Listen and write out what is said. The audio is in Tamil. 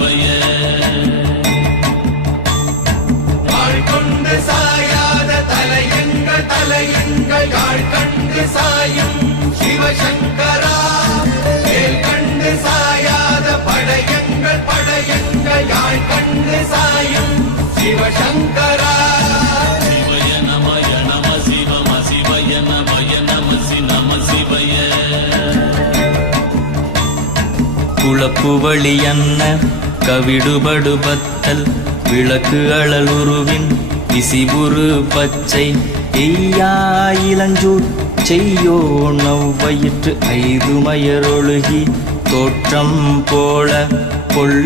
சிவய கொண்டு சாயாத தலையங்கள் யாழ் கண்டு சாயும் சிவசங்கரா வேல் கண்டு சாயாத படையங்கள் யாழ் கண்டு சாயும் சிவசங்கரா சிவய நமய நம சிவம சிவய நமய நமசி நம சிவய குளப்புவழி அன்ன கவிடுபடுபத்தல் விளக்கு அழலுருவின் விசிபுரு பச்சை எய்யா இளஞ்சூர் செய்யோ நவ்வயிற்று ஐதுமயரொழுகி தோற்றம் போல கொள்ள